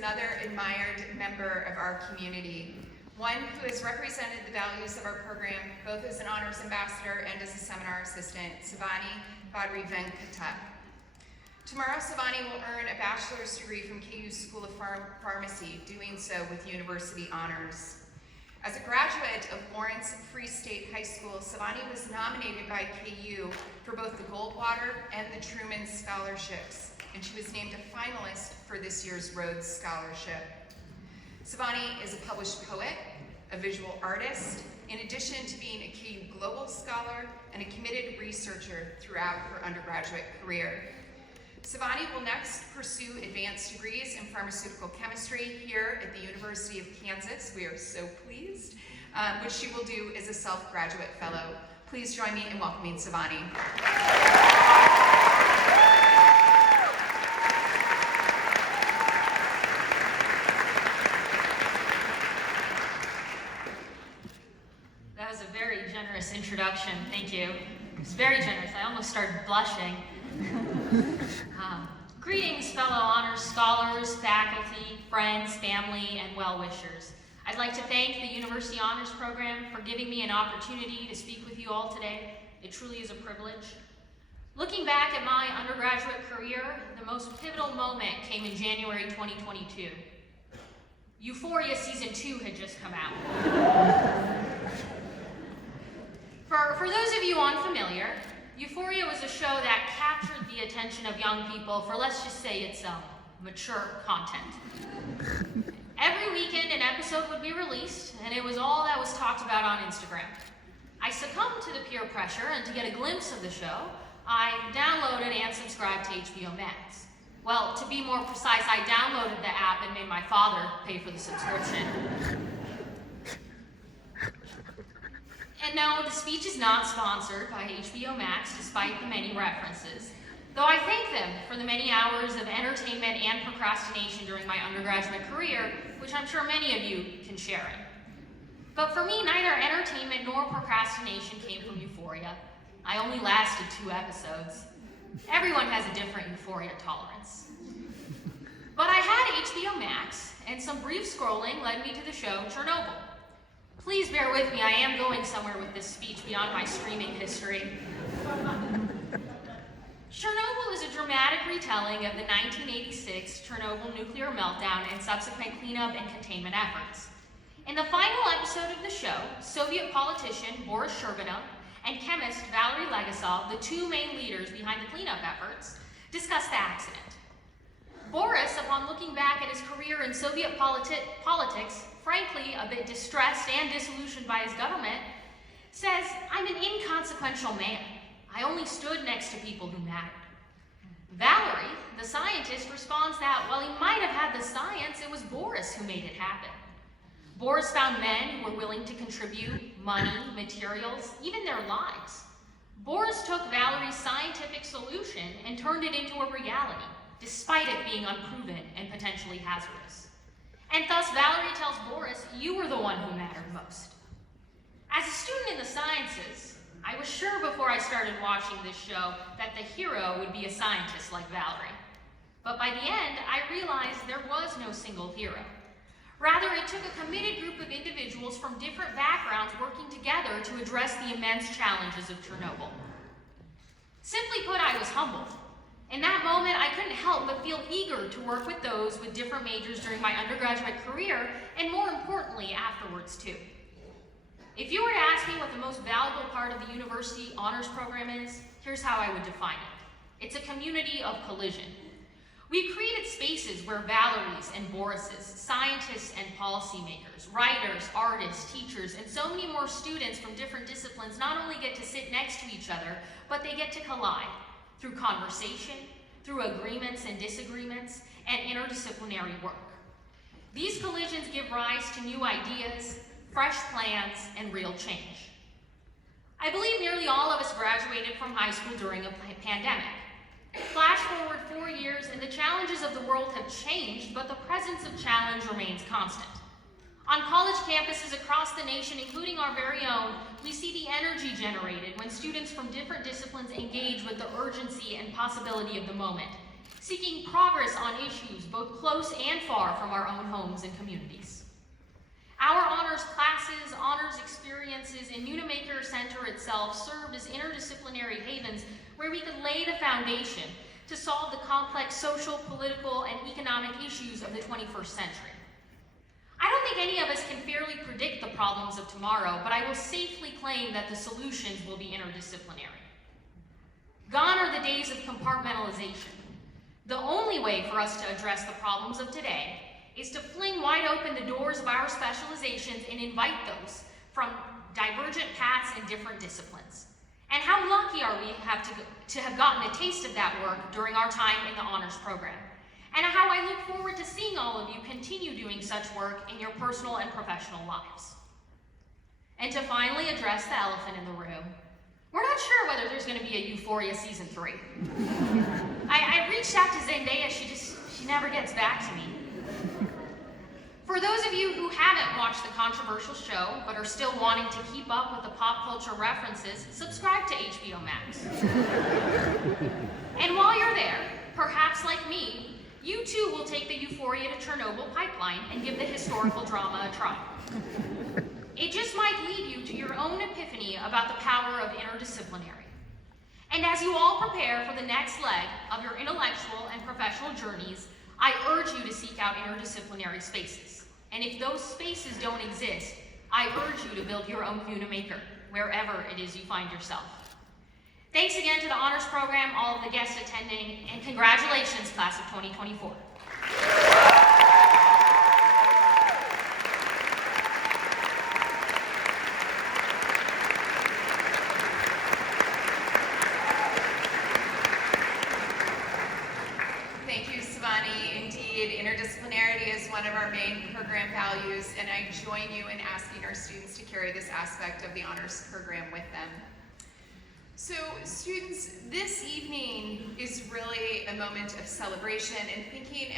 another admired member of our community, one who has represented the values of our program both as an honors ambassador and as a seminar assistant, Sivani Venkata. Tomorrow, Sivani will earn a bachelor's degree from KU School of Pharmacy, doing so with university honors. As a graduate of Lawrence Free State High School, Sivani was nominated by KU for both the Goldwater and the Truman Scholarships, and she was named a finalist for this year's Rhodes Scholarship. Sivani is a published poet, a visual artist, in addition to being a KU Global Scholar and a committed researcher throughout her undergraduate career. Sivani will next pursue advanced degrees in pharmaceutical chemistry here at the University of Kansas. We are so pleased, which she will do as a self-graduate fellow. Please join me in welcoming Sivani. That was a very generous introduction. Thank you. It was very generous. I almost started blushing. Greetings, fellow honors scholars, faculty, friends, family, and well-wishers. I'd like to thank the University Honors Program for giving me an opportunity to speak with you all today. It truly is a privilege. Looking back at my undergraduate career, the most pivotal moment came in January 2022. Euphoria Season 2 had just come out. For those of you unfamiliar, Euphoria was a show that captured the attention of young people for, let's just say, its mature content. Every weekend, an episode would be released, and it was all that was talked about on Instagram. I succumbed to the peer pressure, and to get a glimpse of the show, I downloaded and subscribed to HBO Max. Well, to be more precise, I downloaded the app and made my father pay for the subscription. And no, the speech is not sponsored by HBO Max, despite the many references, though I thank them for the many hours of entertainment and procrastination during my undergraduate career, which I'm sure many of you can share in. But for me, neither entertainment nor procrastination came from Euphoria. I only lasted 2 episodes. Everyone has a different Euphoria tolerance. But I had HBO Max, and some brief scrolling led me to the show Chernobyl. Please bear with me, I am going somewhere with this speech beyond my streaming history. Chernobyl is a dramatic retelling of the 1986 Chernobyl nuclear meltdown and subsequent cleanup and containment efforts. In the final episode of the show, Soviet politician Boris Shcherbina and chemist Valery Legasov, the 2 main leaders behind the cleanup efforts, discuss the accident. Boris, upon looking back at his career in Soviet politics, frankly a bit distressed and disillusioned by his government, says, "I'm an inconsequential man. I only stood next to people who mattered." Valery, the scientist, responds that while he might have had the science, it was Boris who made it happen. Boris found men who were willing to contribute money, materials, even their lives. Boris took Valery's scientific solution and turned it into a reality, despite it being unproven and potentially hazardous. And thus Valery tells Boris, "You were the one who mattered most." As a student in the sciences, I was sure before I started watching this show that the hero would be a scientist like Valery. But by the end, I realized there was no single hero. Rather, it took a committed group of individuals from different backgrounds working together to address the immense challenges of Chernobyl. Simply put, I was humbled. In that moment, I couldn't help but feel eager to work with those with different majors during my undergraduate career, and more importantly, afterwards too. If you were to ask me what the most valuable part of the University Honors Program is, here's how I would define it. It's a community of collision. We've created spaces where Valerys and Borises, scientists and policymakers, writers, artists, teachers, and so many more students from different disciplines not only get to sit next to each other, but they get to collide through conversation, through agreements and disagreements, and interdisciplinary work. These collisions give rise to new ideas, fresh plans, and real change. I believe nearly all of us graduated from high school during a pandemic. Flash forward 4 years, and the challenges of the world have changed, but the presence of challenge remains constant. On college campuses across the nation, including our very own, we see the energy generated when students from different disciplines engage with the urgency and possibility of the moment. seeking progress on issues both close and far from our own homes and communities. Our honors classes, honors experiences, and Unamaker Center itself served as interdisciplinary havens where we could lay the foundation to solve the complex social, political, and economic issues of the 21st century. I don't think any of us can fairly predict the problems of tomorrow, but I will safely claim that the solutions will be interdisciplinary. Gone are the days of compartmentalization. The only way for us to address the problems of today is to fling wide open the doors of our specializations and invite those from divergent paths and different disciplines. And how lucky are we to have gotten a taste of that work during our time in the honors program. And how I look forward to seeing all of you continue doing such work in your personal and professional lives. And to finally address the elephant in the room, we're not sure whether there's going to be a Euphoria season 3. I reached out to Zendaya, she never gets back to me. For those of you who haven't watched the controversial show, but are still wanting to keep up with the pop culture references, subscribe to HBO Max. And while you're there, perhaps like me, you too will take the Euphoria to Chernobyl pipeline and give the historical drama a try. It just might lead you to your own epiphany about the power of interdisciplinary. And as you all prepare for the next leg of your intellectual and professional journeys, I urge you to seek out interdisciplinary spaces. And if those spaces don't exist, I urge you to build your own Unamaker, wherever it is you find yourself. Thanks again to the honors program, all of the guests attending, and congratulations, class of 2024. Thank you, Sivani. Indeed, interdisciplinarity is one of our main program values, and I join you in asking our students to carry this aspect of the honors program with them. So students, this evening is really a moment of celebration and thinking